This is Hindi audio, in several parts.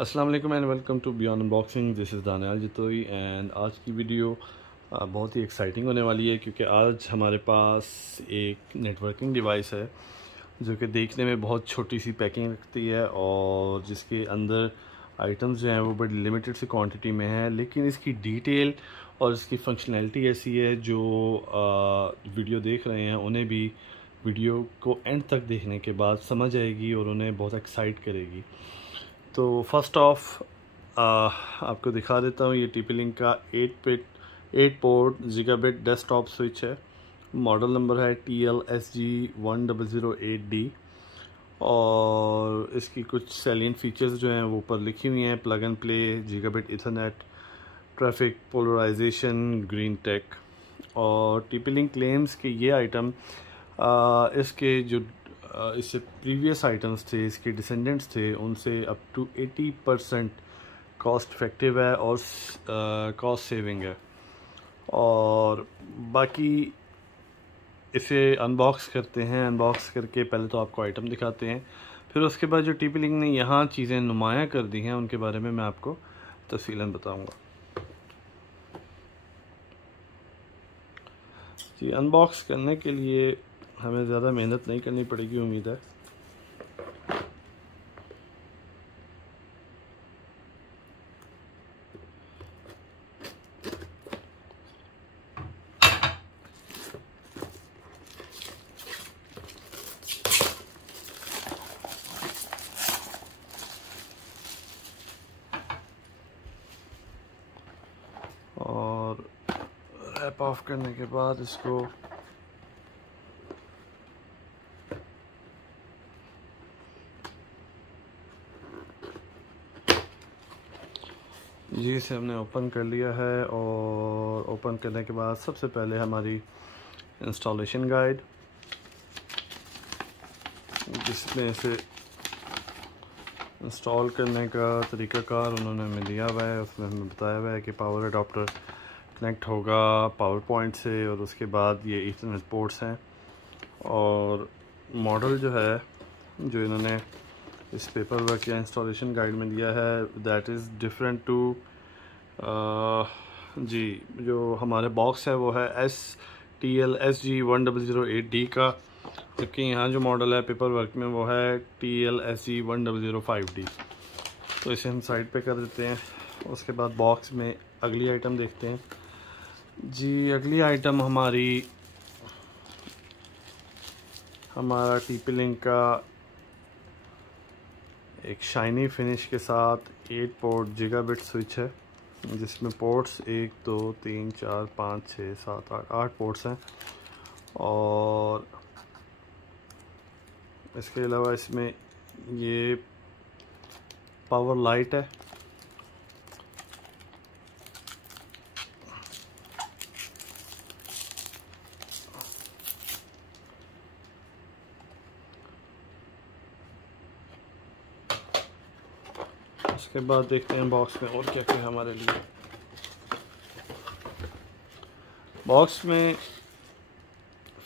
अस्सलाम वालेकुम and welcome to Beyond Unboxing. This is Daniyal Jatoi and आज की वीडियो बहुत ही एक्साइटिंग होने वाली है क्योंकि आज हमारे पास एक नेटवर्किंग डिवाइस है जो कि देखने में बहुत छोटी सी पैकिंग रखती है और जिसके अंदर आइटम्स जो हैं वो बड़ी लिमिटेड सी क्वांटिटी में है, लेकिन इसकी डिटेल और इसकी फंक्शनैलिटी ऐसी है जो वीडियो देख रहे हैं उन्हें भी वीडियो को एंड तक देखने के बाद समझ आएगी और उन्हें बहुत एक्साइट करेगी। तो फर्स्ट ऑफ आपको दिखा देता हूँ, ये TP-Link का 8 पोर्ट गीगाबिट डेस्कटॉप स्विच है। मॉडल नंबर है TLSG1008D और इसकी कुछ सैलिएंट फीचर्स जो हैं वो ऊपर लिखी हुई हैं। Plug and play, gigabit Ethernet, traffic polarisation, green tech. और TP-Link क्लेम्स कि ये आइटम इसके जो इससे प्रीवियस आइटम्स थे, इसके डिसेंडेंट्स थे, उनसे अप टू 80% कॉस्ट इफेक्टिव है और कॉस्ट सेविंग है। और बाकी इसे अनबॉक्स करते हैं। अनबॉक्स करके पहले तो आपको आइटम दिखाते हैं, फिर उसके बाद जो TP-Link ने यहाँ चीज़ें नुमाया कर दी हैं उनके बारे में मैं आपको तफसीलन बताऊँगा। जी, अनबॉक्स करने के लिए हमें ज़्यादा मेहनत नहीं करनी पड़ेगी, उम्मीद है। और रैप ऑफ करने के बाद इसको जी इसे हमने ओपन कर लिया है। और ओपन करने के बाद सबसे पहले हमारी इंस्टॉलेशन गाइड, जिसमें इसे इंस्टॉल करने का तरीक़ाकार उन्होंने हमें दिया हुआ है। उसमें हमें बताया हुआ है कि पावर अडॉप्टर कनेक्ट होगा पावर पॉइंट से और उसके बाद ये ईथरनेट पोर्ट्स हैं। और मॉडल जो है जो इन्होंने इस पेपर वर्क या इंस्टॉलेशन गाइड में दिया है दैट इज़ डिफरेंट टू जी जो हमारे बॉक्स है वो है TLSG1008D का, जबकि यहाँ जो मॉडल है पेपर वर्क में वो है TLSG1005D। तो इसे हम साइड पे कर देते हैं। उसके बाद बॉक्स में अगली आइटम देखते हैं। जी अगली आइटम हमारा TP-Link का एक शाइनी फिनिश के साथ 8 पोर्ट गीगाबिट स्विच है, जिसमें पोर्ट्स 1 2 3 4 5 6 7 8 पोर्ट्स हैं। और इसके अलावा इसमें ये पावर लाइट है। उसके बाद देखते हैं बॉक्स में और क्या क्या है हमारे लिए। बॉक्स में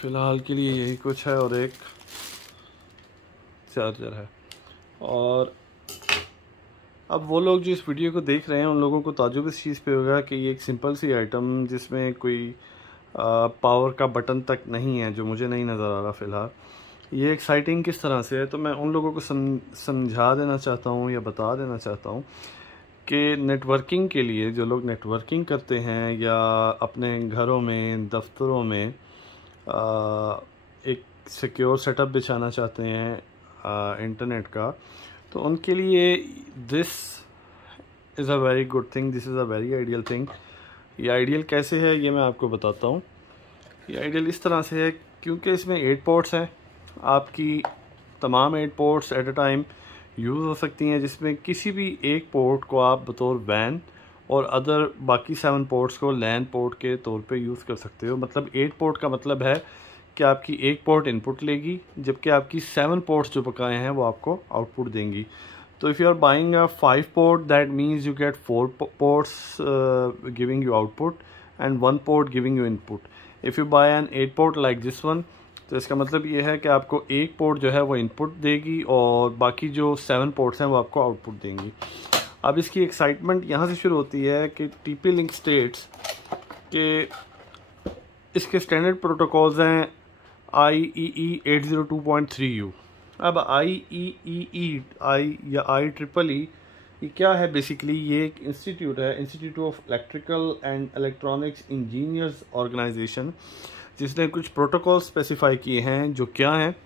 फ़िलहाल के लिए यही कुछ है और एक चार्जर है। और अब वो लोग जो इस वीडियो को देख रहे हैं उन लोगों को ताज्जुब इस चीज़ पे होगा कि ये एक सिंपल सी आइटम जिसमें कोई पावर का बटन तक नहीं है, जो मुझे नहीं नज़र आ रहा फ़िलहाल। ये एक्साइटिंग किस तरह से है तो मैं उन लोगों को समझा देना चाहता हूँ या बता देना चाहता हूँ कि नेटवर्किंग के लिए जो लोग नेटवर्किंग करते हैं या अपने घरों में, दफ्तरों में एक सिक्योर सेटअप बिछाना चाहते हैं इंटरनेट का, तो उनके लिए this is a very good thing, this is a very ideal thing. ये आइडियल कैसे है ये मैं आपको बताता हूँ। ये आइडियल इस तरह से है क्योंकि इसमें 8 पोर्ट्स हैं। आपकी तमाम 8 ports eight a time use हो सकती हैं, जिसमें किसी भी एक पोर्ट को आप बतौर वैन और अदर बाकी 7 पोर्ट्स को लैन पोर्ट के तौर पे यूज़ कर सकते हो। मतलब 8 पोर्ट का मतलब है कि आपकी एक पोर्ट इनपुट लेगी, जबकि आपकी 7 पोर्ट्स जो बकाए हैं वो आपको आउटपुट देंगी। तो if you are buying a 5 port that means you get 4 ports giving you output and 1 port giving you input. If you buy an 8 port like this one, तो इसका मतलब ये है कि आपको एक पोर्ट जो है वो इनपुट देगी और बाकी जो 7 पोर्ट्स हैं वो आपको आउटपुट देंगी। अब इसकी एक्साइटमेंट यहाँ से शुरू होती है कि TP-Link स्टेट्स के इसके स्टैंडर्ड प्रोटोकॉल्स हैं IEEE 802.3U। अब IEEE या IEEE ये क्या है? बेसिकली ये एक इंस्टीट्यूट है, Institute of Electrical and Electronics Engineers organisation, जिसने कुछ प्रोटोकॉल स्पेसिफाई किए हैं जो क्या हैं,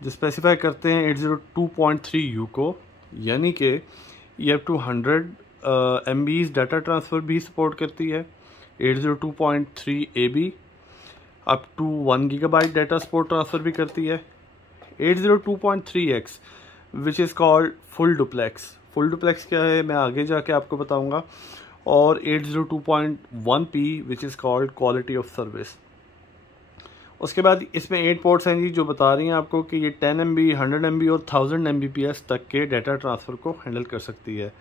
जो स्पेसिफाई करते हैं 802.3U को, यानी कि ये up to 100 MBs data transfer भी सपोर्ट करती है। 802.3AB up to 1 GB data support transfer भी करती है। 802.3X which is called full duplex. Full duplex क्या है मैं आगे जाके आपको बताऊंगा। और 802.1P which is called quality of service. उसके बाद इसमें 8 पोर्ट्स हैं जी, जो बता रही हैं आपको कि ये 10 MB, 100 MB और 1000 Mbps तक के डाटा ट्रांसफ़र को हैंडल कर सकती है।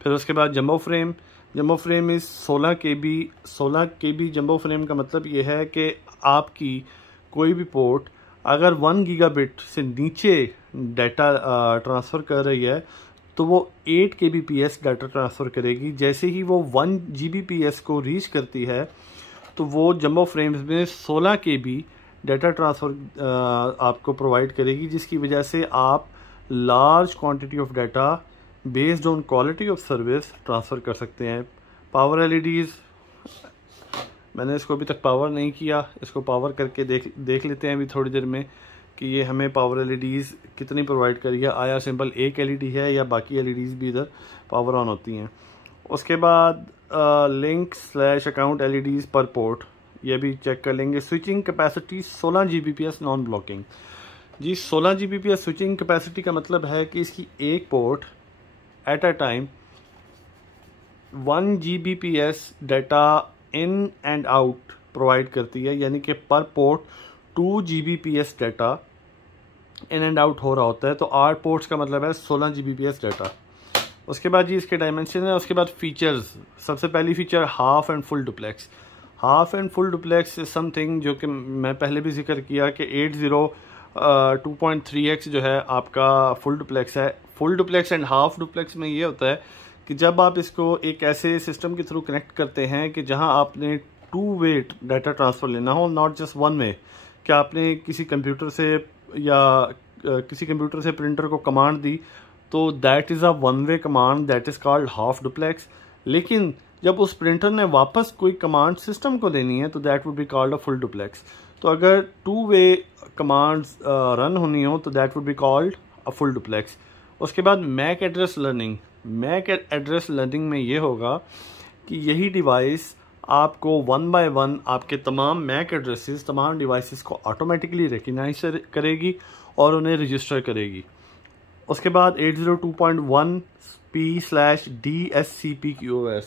फिर उसके बाद jumbo frame. Jumbo frame is 16 KB। 16 KB jumbo frame का मतलब ये है कि आपकी कोई भी पोर्ट अगर 1 गीगाबिट से नीचे डाटा ट्रांसफ़र कर रही है तो वो 8 kbps डाटा ट्रांसफ़र करेगी। जैसे ही वो 1 Gbps को रीच करती है तो वो जंबो फ्रेम्स में 16 KB डाटा ट्रांसफ़र आपको प्रोवाइड करेगी, जिसकी वजह से आप large quantity of data based on quality of service transfer कर सकते हैं। पावर LEDs, मैंने इसको अभी तक पावर नहीं किया, इसको पावर करके देख लेते हैं अभी थोड़ी देर में कि ये हमें पावर LEDs कितनी प्रोवाइड करी है। आया सिंपल एक LED है या बाकी LEDs भी इधर पावर ऑन होती हैं। उसके बाद लिंक/अकाउंट LEDs पर पोर्ट, ये भी चेक कर लेंगे। Switching capacity 16 Gbps non blocking. जी 16 Gbps स्विचिंग कैपेसिटी का मतलब है कि इसकी एक port at a time 1 Gbps data in and out provide करती है, यानी कि पर port 2 Gbps data in and out हो रहा होता है। तो 8 पोर्ट्स का मतलब है 16 Gbps डाटा। उसके बाद जी इसके डायमेंशन है। उसके बाद फीचर्स, सबसे पहली feature half and full duplex. Half and full duplex is something जो कि मैं पहले भी जिक्र किया कि 802.3X जो है आपका फुल डुप्लेक्स है। Full duplex and half duplex में ये होता है कि जब आप इसको एक ऐसे सिस्टम के थ्रू कनेक्ट करते हैं कि जहां आपने 2 वे डाटा ट्रांसफ़र लेना हो, नॉट जस्ट 1 वे, कि आपने किसी कंप्यूटर से या किसी कंप्यूटर से प्रिंटर को कमांड दी तो that is a 1 way command, that is called half duplex. लेकिन जब उस प्रिंटर ने वापस कोई कमांड सिस्टम को देनी है तो that would be called a full duplex. तो अगर 2 वे कमांड्स रन होनी हो तो that would be called a full duplex. उसके बाद MAC address learning. MAC address learning में ये होगा कि यही डिवाइस आपको 1 by 1 आपके तमाम मैक एड्रेसेस, तमाम डिवाइसेस को ऑटोमेटिकली रिकग्नाइज करेगी और उन्हें रजिस्टर करेगी। उसके बाद 802.1P/DSCP-QoS।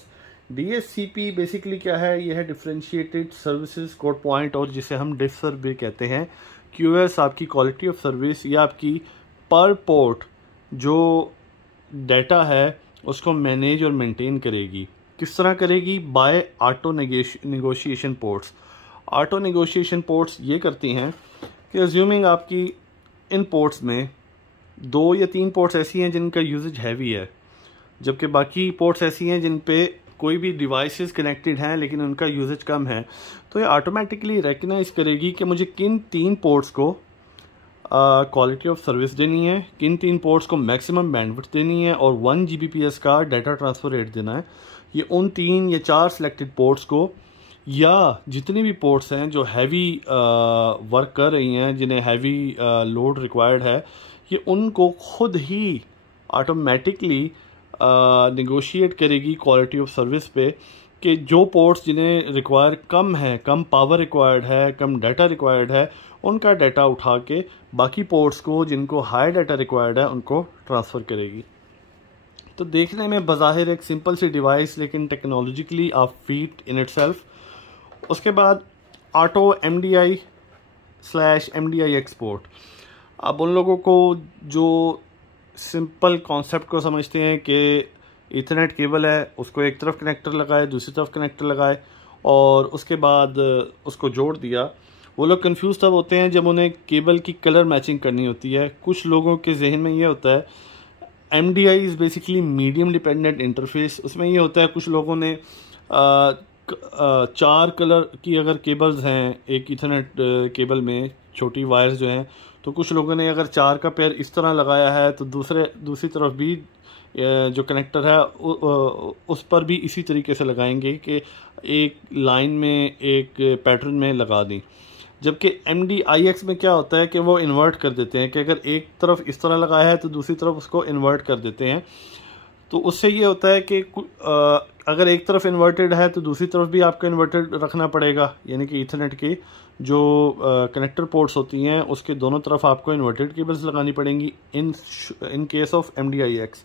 DSCP बेसिकली क्या है? यह है डिफरेंशिएटेड सर्विसेज कोड पॉइंट, और जिसे हम डिफसर भी कहते हैं। QoS आपकी क्वालिटी ऑफ सर्विस या आपकी पर पोर्ट जो डाटा है उसको मैनेज और मेंटेन करेगी। किस तरह करेगी? By auto negotiation ports. Auto negotiation ports ये करती हैं कि अज्यूमिंग आपकी इन पोर्ट्स में 2 या 3 पोर्ट्स ऐसी हैं जिनका यूजेज हैवी है, जबकि बाकी पोर्ट्स ऐसी हैं जिन पे कोई भी डिवाइसेस कनेक्टेड हैं लेकिन उनका यूजेज कम है। तो ये ऑटोमेटिकली रिकग्नाइज करेगी कि मुझे किन 3 पोर्ट्स को क्वालिटी ऑफ सर्विस देनी है, किन 3 पोर्ट्स को मैक्सिमम बैंडविड्थ देनी है और 1 Gbps का डाटा ट्रांसफ़र रेट देना है। ये उन 3 या 4 सिलेक्टेड पोर्ट्स को, या जितनी भी पोर्ट्स हैं जो हैवी वर्क कर रही हैं, जिन्हें हैवी लोड रिक्वायर्ड है, ये उनको खुद ही ऑटोमेटिकली नेगोशिएट करेगी क्वालिटी ऑफ सर्विस पे कि जो पोर्ट्स जिन्हें रिक्वायर कम है, कम पावर रिक्वायर्ड है, कम डाटा रिक्वायर्ड है, उनका डाटा उठा के बाकी पोर्ट्स को जिनको हाई डाटा रिक्वायर्ड है उनको ट्रांसफ़र करेगी। तो देखने में बज़ाहिर एक सिंपल सी डिवाइस, लेकिन टेक्नोलॉजिकली आप फीट इन इटसेल्फ। उसके बाद ऑटो MDI/MDI एक्सपोर्ट। अब उन लोगों को जो सिंपल कॉन्सेप्ट को समझते हैं कि इथरनेट केबल है, उसको एक तरफ कनेक्टर लगाए, दूसरी तरफ कनेक्टर लगाए और उसके बाद उसको जोड़ दिया, वो लोग कंफ्यूज तब होते हैं जब उन्हें केबल की कलर मैचिंग करनी होती है। कुछ लोगों के जहन में ये होता है MDI is basically medium dependent interface. उसमें ये होता है कुछ लोगों ने 4 कलर की अगर केबल्स हैं एक ईथरनेट केबल में, छोटी वायर्स जो हैं, तो कुछ लोगों ने अगर 4 का पेयर इस तरह लगाया है तो दूसरी तरफ भी जो कनेक्टर है उस पर भी इसी तरीके से लगाएंगे कि एक लाइन में एक पैटर्न में लगा दी। जबकि MDIX में क्या होता है कि वो इन्वर्ट कर देते हैं कि अगर एक तरफ इस तरह लगाया है तो दूसरी तरफ उसको इन्वर्ट कर देते हैं। तो उससे ये होता है कि अगर एक तरफ इन्वर्टेड है तो दूसरी तरफ भी आपको इन्वर्टेड रखना पड़ेगा, यानी कि ईथरनेट की जो कनेक्टर पोर्ट्स होती हैं उसके दोनों तरफ आपको इन्वर्टेड केबल्स लगानी पड़ेंगी in case of MDIX।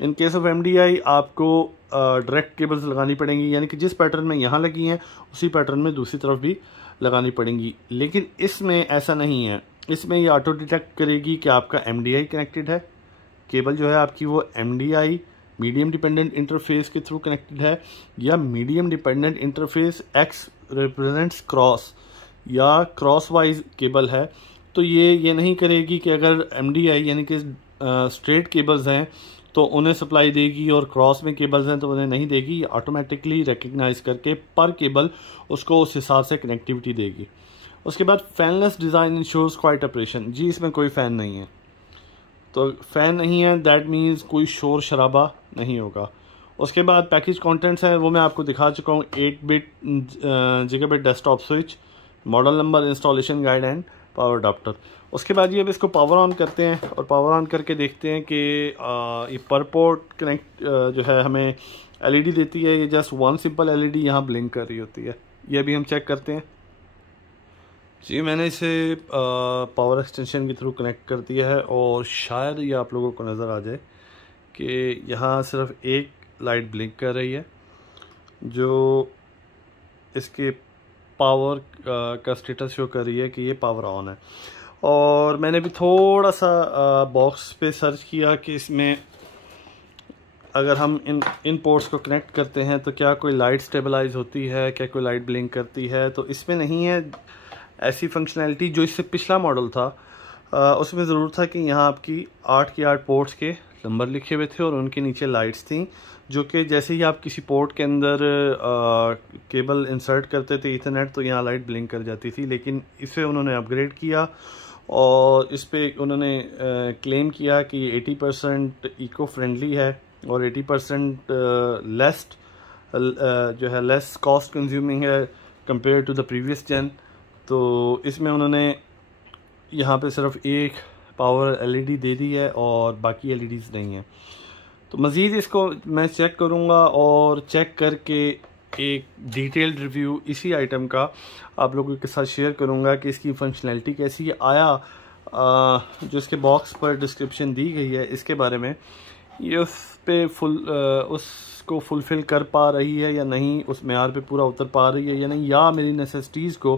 In case of MDI आपको डायरेक्ट केबल्स लगानी पड़ेंगी, यानी कि जिस पैटर्न में यहाँ लगी हैं उसी पैटर्न में दूसरी तरफ भी लगानी पड़ेंगी। लेकिन इसमें ऐसा नहीं है, इसमें ये ऑटो डिटेक्ट करेगी कि आपका MDI कनेक्टेड है, केबल जो है आपकी वो MDI मीडियम डिपेंडेंट इंटरफेस के थ्रू कनेक्टेड है, या medium dependent interface X represents cross या क्रॉस वाइज केबल है। तो ये नहीं करेगी कि अगर MDI यानी कि स्ट्रेट केबल्स हैं तो उन्हें सप्लाई देगी और क्रॉस में केबल्स हैं तो उन्हें नहीं देगी। ऑटोमेटिकली रिकग्नाइज करके पर केबल उसको उस हिसाब से कनेक्टिविटी देगी। उसके बाद fanless design ensures quiet operation. जी इसमें कोई फ़ैन नहीं है, तो फ़ैन नहीं है दैट मीन्स कोई शोर शराबा नहीं होगा। उसके बाद पैकेज कंटेंट्स हैं वो मैं आपको दिखा चुका हूँ। 8 GB desktop switch, model number, installation guide and power adapter. उसके बाद ये अब इसको पावर ऑन करते हैं और पावर ऑन करके देखते हैं कि ये पर पोर्ट कनेक्ट जो है हमें LED देती है। ये जस्ट वन सिंपल LED यहाँ ब्लिंक कर रही होती है। ये भी हम चेक करते हैं। जी मैंने इसे पावर एक्सटेंशन के थ्रू कनेक्ट कर दिया है और शायद ये आप लोगों को नज़र आ जाए कि यहाँ सिर्फ एक लाइट ब्लिंक कर रही है जो इसके पावर का स्टेटस शो कर रही है कि ये पावर ऑन है। और मैंने भी थोड़ा सा बॉक्स पे सर्च किया कि इसमें अगर हम इन पोर्ट्स को कनेक्ट करते हैं तो क्या कोई लाइट स्टेबलाइज होती है, क्या कोई लाइट ब्लिंक करती है। तो इसमें नहीं है ऐसी फंक्शनैलिटी। जो इससे पिछला मॉडल था उसमें ज़रूर था कि यहाँ आपकी 8 के 8 पोर्ट्स के नंबर लिखे हुए थे और उनके नीचे लाइट्स थी, जो कि जैसे ही आप किसी पोर्ट के अंदर केबल इंसर्ट करते थे ईथरनेट तो यहाँ लाइट ब्लिंक कर जाती थी। लेकिन इसे उन्होंने अपग्रेड किया और इस पर उन्होंने क्लेम किया कि 80% इको फ्रेंडली है और 80% लेस जो है लेस कॉस्ट कंज्यूमिंग है कंपेयर टू द प्रीवियस जेन। तो इसमें उन्होंने यहाँ पे सिर्फ एक पावर LED दे दी है और बाकी LEDs नहीं है। तो मज़ीद इसको मैं चेक करूँगा और चेक करके एक डिटेल्ड रिव्यू इसी आइटम का आप लोगों के साथ शेयर करूँगा कि इसकी फंक्शनैलिटी कैसी आया। जो इसके बॉक्स पर डिस्क्रिप्शन दी गई है इसके बारे में, ये उस पे उसको फुलफ़िल कर पा रही है या नहीं, उस मेयार पे पूरा उतर पा रही है या नहीं, या मेरी नेसेसिटीज़ को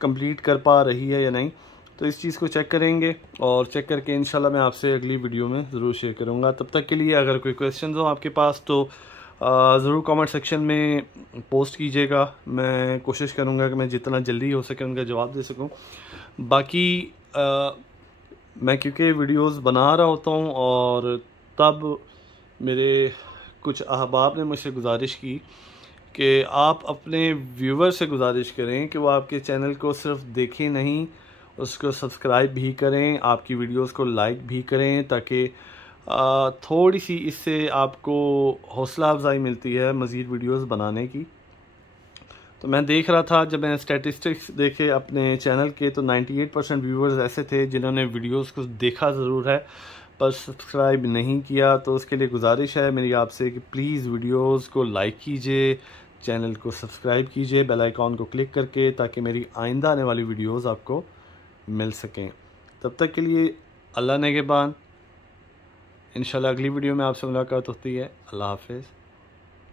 कंप्लीट कर पा रही है या नहीं। तो इस चीज़ को चेक करेंगे और चेक करके इंशाल्लाह मैं आपसे अगली वीडियो में ज़रूर शेयर करूँगा। तब तक के लिए अगर कोई क्वेश्चन हो आपके पास तो ज़रूर कमेंट सेक्शन में पोस्ट कीजिएगा। मैं कोशिश करूँगा कि मैं जितना जल्दी हो सके उनका जवाब दे सकूँ। बाकी मैं क्योंकि वीडियोस बना रहा होता हूँ और तब मेरे कुछ अहबाब ने मुझसे गुजारिश की कि आप अपने व्यूवर से गुजारिश करें कि वो आपके चैनल को सिर्फ देखें नहीं, उसको सब्सक्राइब भी करें, आपकी वीडियोस को लाइक भी करें, ताकि थोड़ी सी इससे आपको हौसला अफजाई मिलती है मज़ीद वीडियोस बनाने की। तो मैं देख रहा था जब मैंने स्टैटिस्टिक्स देखे अपने चैनल के तो 98% व्यूवर्स ऐसे थे जिन्होंने वीडियोस को देखा ज़रूर है पर सब्सक्राइब नहीं किया। तो उसके लिए गुजारिश है मेरी आपसे कि प्लीज़ वीडियोस को लाइक कीजिए, चैनल को सब्सक्राइब कीजिए बेल आइकॉन को क्लिक करके, ताकि मेरी आइंदा आने वाली वीडियोस आपको मिल सकें। तब तक के लिए अल्लाह नेगेबान। इंशाल्लाह अगली वीडियो में आपसे मुलाकात होती है। अल्लाह हाफिज़।